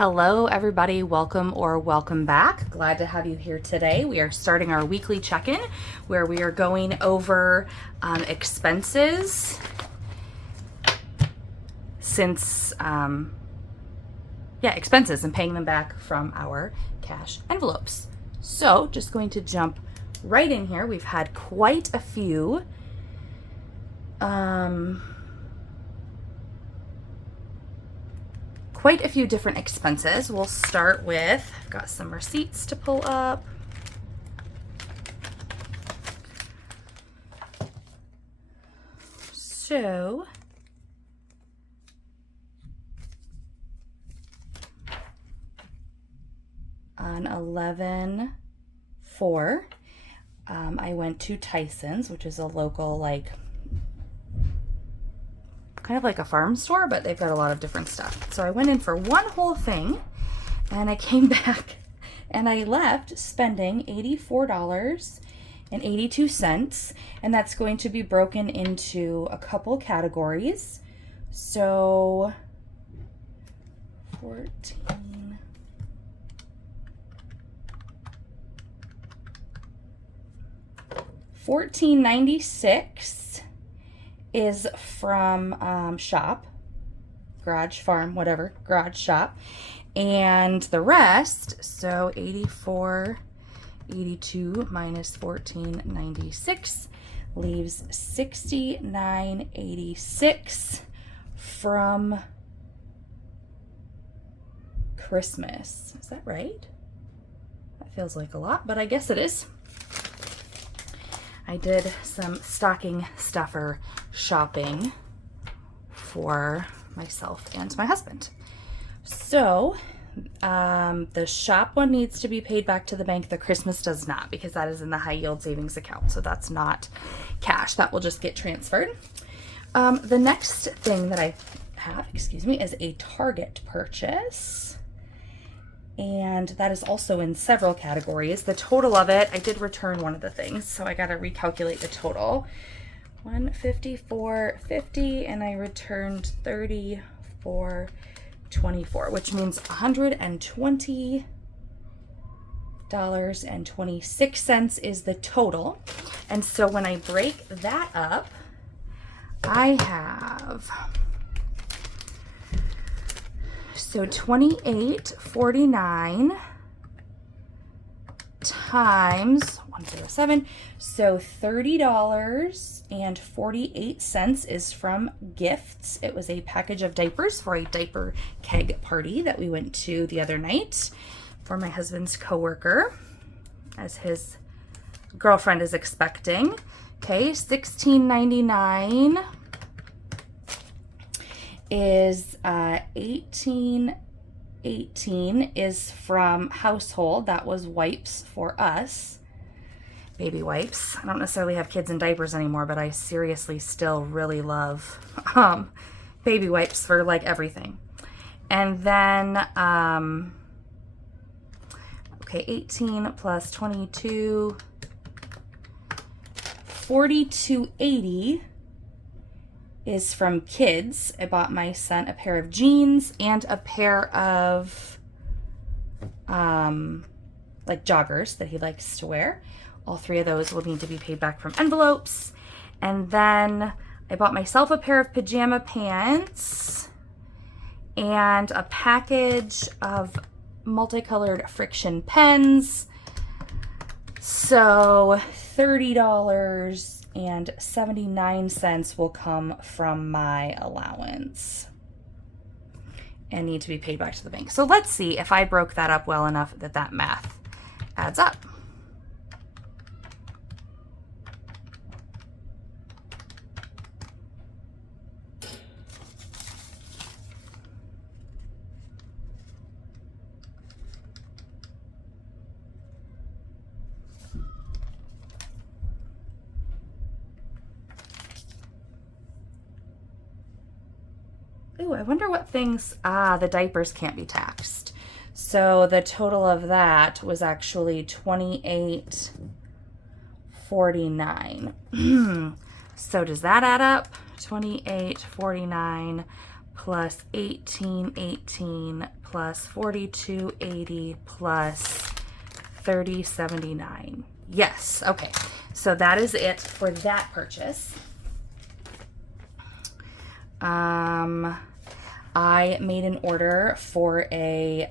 Hello, everybody. Welcome back. Glad to have you here today. We are starting our weekly check-in where we are going over expenses expenses and paying them back from our cash envelopes. So just going to jump right in here. We've had quite a few different expenses. We'll start with, I've got some receipts to pull up. So, on 11/4, I went to Tyson's, which is a local, kind of like a farm store, but they've got a lot of different stuff. So I went in for one whole thing and I came back and I left spending $84.82, and that's going to be broken into a couple categories. So $14.96 is from shop, garage, farm, whatever, garage, shop, and the rest, so 84.82 minus 14.96 leaves 69.86 from Christmas. Is that right? That feels like a lot, but I guess it is. I did some stocking stuffer shopping for myself and my husband. So the shop one needs to be paid back to the bank. The Christmas does not, because that is in the high yield savings account. So that's not cash. That will just get transferred. The next thing that I have, is a Target purchase. And that is also in several categories. The total of it, I did return one of the things, so I got to recalculate the total. $154.50, and I returned $34.24, which means $120.26 is the total. And so when I break that up, I have, so $28.49 times 107, so $30.48 is from gifts. It was a package of diapers for a diaper keg party that we went to the other night for my husband's coworker, as his girlfriend is expecting. Okay, $16.99 is $18.18 is from household. That was wipes for us, baby wipes. I don't necessarily have kids in diapers anymore, but I seriously still really love baby wipes for like everything. And then 18 plus 22, $42.80 is from kids. I bought my son a pair of jeans and a pair of joggers that he likes to wear. All three of those will need to be paid back from envelopes. And then I bought myself a pair of pajama pants and a package of multicolored friction pens. So $30.79 will come from my allowance and need to be paid back to the bank. So let's see if I broke that up well enough that math adds up. Ooh, I wonder what things, the diapers can't be taxed. So the total of that was actually $28.49. So does that add up? $28.49 plus 1818 plus 4280 plus 3079. Yes, okay. So that is it for that purchase. I made an order for a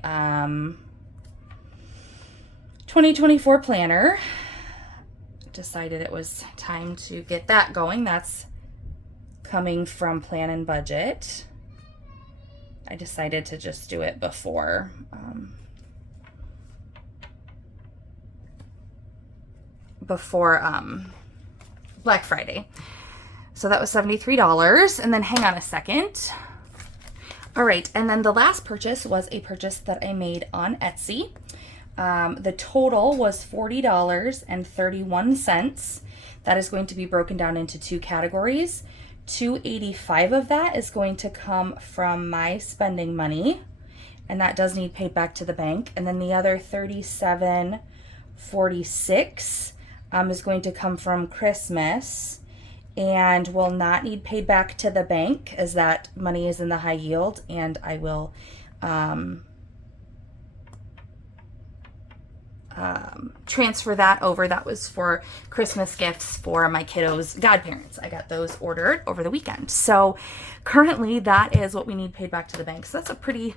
2024 planner. Decided it was time to get that going. That's coming from Plan and Budget. I decided to just do it before Black Friday. So that was $73. And then hang on a second. All right, and then the last purchase was a purchase that I made on Etsy. The total was $40.31. That is going to be broken down into two categories. $285 of that is going to come from my spending money, and that does need paid back to the bank. And then the other $37.46 is going to come from Christmas and will not need paid back to the bank, as that money is in the high yield, and I will transfer that over. That was for Christmas gifts for my kiddos' godparents. I got those ordered over the weekend. So currently that is what we need paid back to the bank. So that's a pretty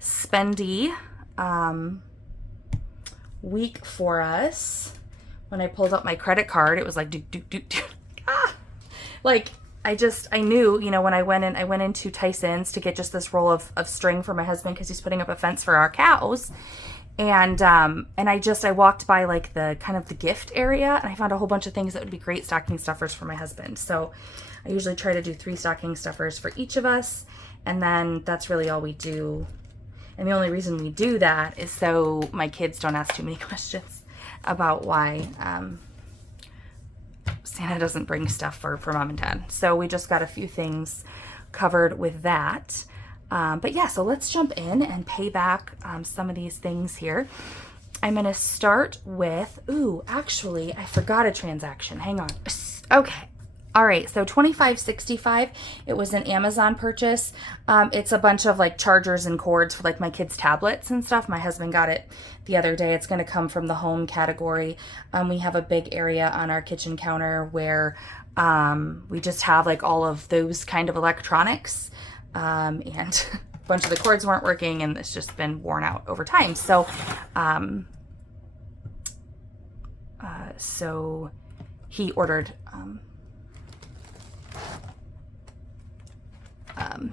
spendy week for us. When I pulled up my credit card, it was like, like I knew, you know, when I went into Tyson's to get just this roll of string for my husband because he's putting up a fence for our cows. And I walked by like the kind of the gift area, and I found a whole bunch of things that would be great stocking stuffers for my husband. So I usually try to do 3 stocking stuffers for each of us, and then that's really all we do. And the only reason we do that is so my kids don't ask too many questions about why Santa doesn't bring stuff for mom and dad. So we just got a few things covered with that. But yeah, so let's jump in and pay back some of these things here. I'm going to start with, actually, I forgot a transaction. Hang on. Okay. All right. So $25.65. It was an Amazon purchase. It's a bunch of like chargers and cords for like my kids' tablets and stuff. My husband got it the other day. It's going to come from the home category. We have a big area on our kitchen counter where we just have like all of those kind of electronics. And a bunch of the cords weren't working, and it's just been worn out over time. So, so he ordered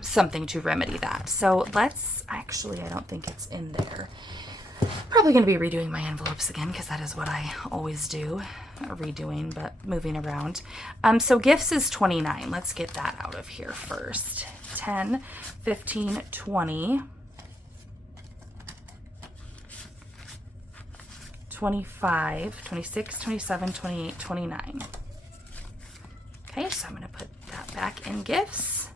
something to remedy that. So let's actually, I don't think it's in there. Probably going to be redoing my envelopes again, because that is what I always do, redoing, but moving around. So gifts is $29. Let's get that out of here first. 10, 15, 20, 25, 26, 27, 28, 29. Okay, so I'm going to put that back in gifts.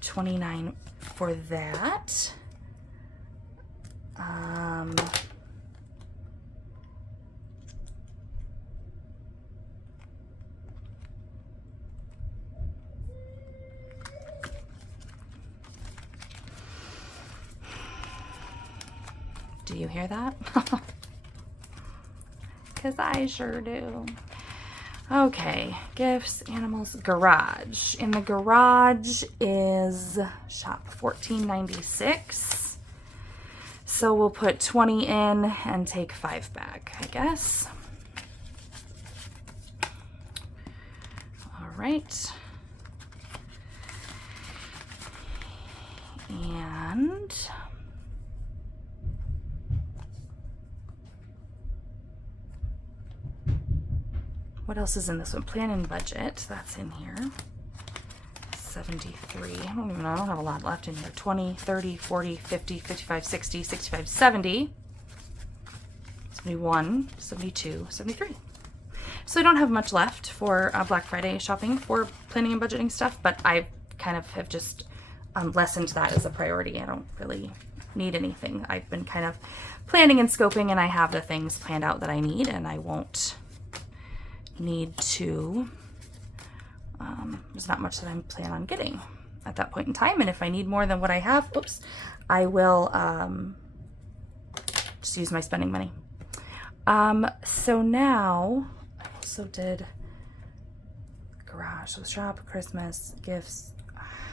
29 for that. Do you hear that? Because I sure do. Okay, gifts, animals, garage. In the garage is shop $14.96. So we'll put 20 in and take 5 back, I guess. All right. And what else is in this one? Plan and Budget, that's in here. 73. I don't have a lot left in here. 20, 30, 40, 50, 55, 60, 65, 70, 71, 72, 73. So I don't have much left for Black Friday shopping for planning and budgeting stuff, but I kind of have just lessened that as a priority. I don't really need anything. I've been kind of planning and scoping, and I have the things planned out that I need, and I won't need to, there's not much that I'm planning on getting. at that point in time. And if I need more than what I have, oops, I will just use my spending money. So now I also did garage, so shop, Christmas, gifts,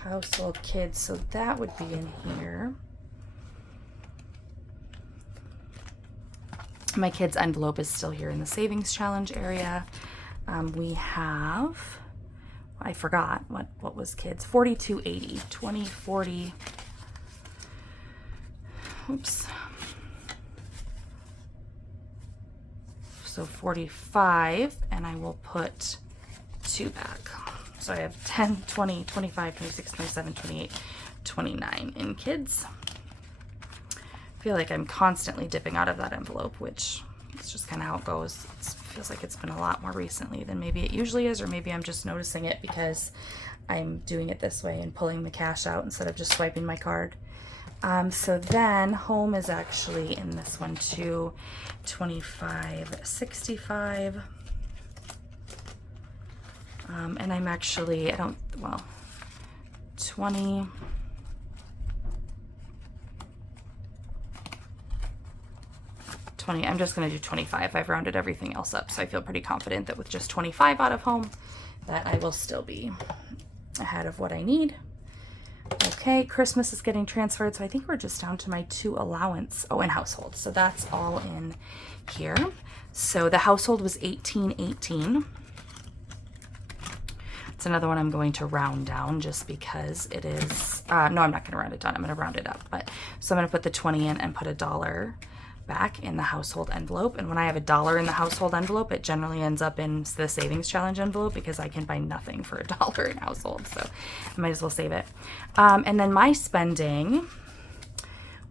household, kids. So that would be in here. My kids' envelope is still here in the savings challenge area. We have, I forgot what was kids, 4280, 2040. Oops. So 45, and I will put 2 back. So I have 10, 20, 25, 26, 27, 28, 29 in kids. I feel like I'm constantly dipping out of that envelope, which is just kind of how it goes. It feels like it's been a lot more recently than maybe it usually is, or maybe I'm just noticing it because I'm doing it this way and pulling the cash out instead of just swiping my card. So then home is actually in this one too, 2565. And I'm actually, 20. I'm just going to do 25. I've rounded everything else up, so I feel pretty confident that with just 25 out of home, that I will still be ahead of what I need. Okay, Christmas is getting transferred, so I think we're just down to my 2 allowance. Oh, and household. So that's all in here. So the household was 1818. It's another one I'm going to round down just because it is, no, I'm not going to round it down. I'm going to round it up. So I'm going to put the 20 in and put $1 back in the household envelope. And when I have $1 in the household envelope, it generally ends up in the savings challenge envelope because I can buy nothing for $1 in household. So I might as well save it. And then my spending,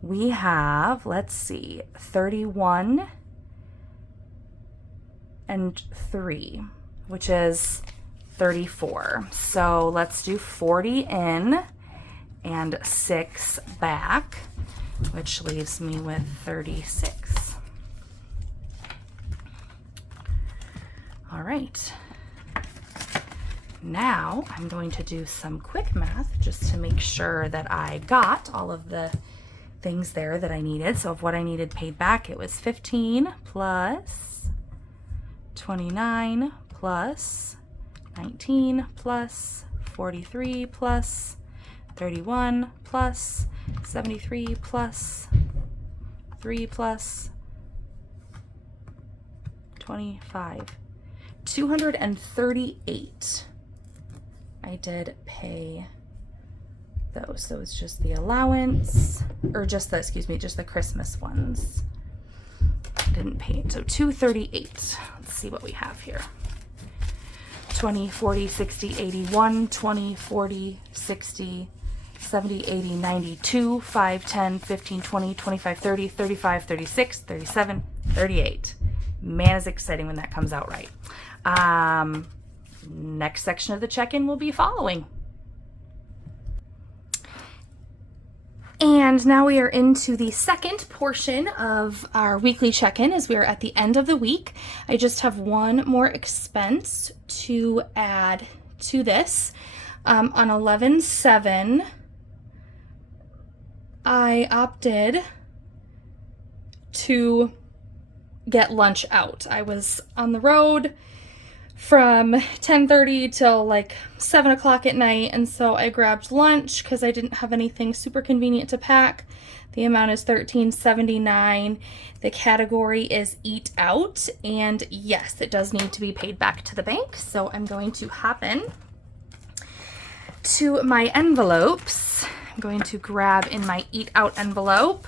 we have, let's see, 31 and 3, which is 34. So let's do 40 in and 6 back, which leaves me with 36. All right. Now I'm going to do some quick math just to make sure that I got all of the things there that I needed. So of what I needed paid back, it was 15 plus 29 plus 19 plus 43 plus 31 plus 73 plus 3 plus 25. 238. I did pay those. So it's just the allowance, or just the, just the Christmas ones. I didn't pay it. So 238. Let's see what we have here. 20, 40, 60, 81, 20, 40, 60, 70, 80, 92, 5, 10, 15, 20, 25, 30, 35, 36, 37, 38. Man, is exciting when that comes out right. Next section of the check-in will be following. And now we are into the second portion of our weekly check-in as we are at the end of the week. I just have one more expense to add to this. On 11/7, I opted to get lunch out. I was on the road from 10:30 till like 7 o'clock at night, and so I grabbed lunch because I didn't have anything super convenient to pack. The amount is $13.79. The category is eat out, and yes, it does need to be paid back to the bank. So I'm going to hop in to my envelopes. I'm going to grab in my eat out envelope,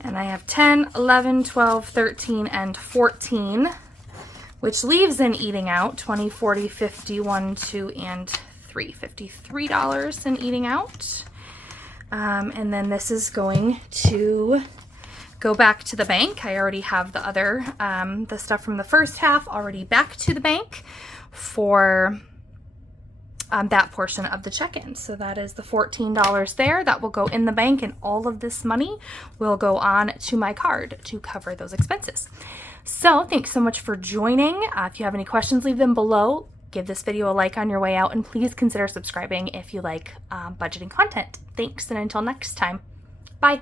and I have 10, 11, 12, 13, and 14. Which leaves in eating out 20, 40, 50, 1, 2, and 3. $53 in eating out. And then this is going to go back to the bank. I already have the other, the stuff from the first half already back to the bank for that portion of the check-in. So that is the $14 there. That will go in the bank, and all of this money will go on to my card to cover those expenses. So thanks so much for joining. If you have any questions, leave them below. Give this video a like on your way out, and please consider subscribing if you like budgeting content. Thanks, and until next time, bye.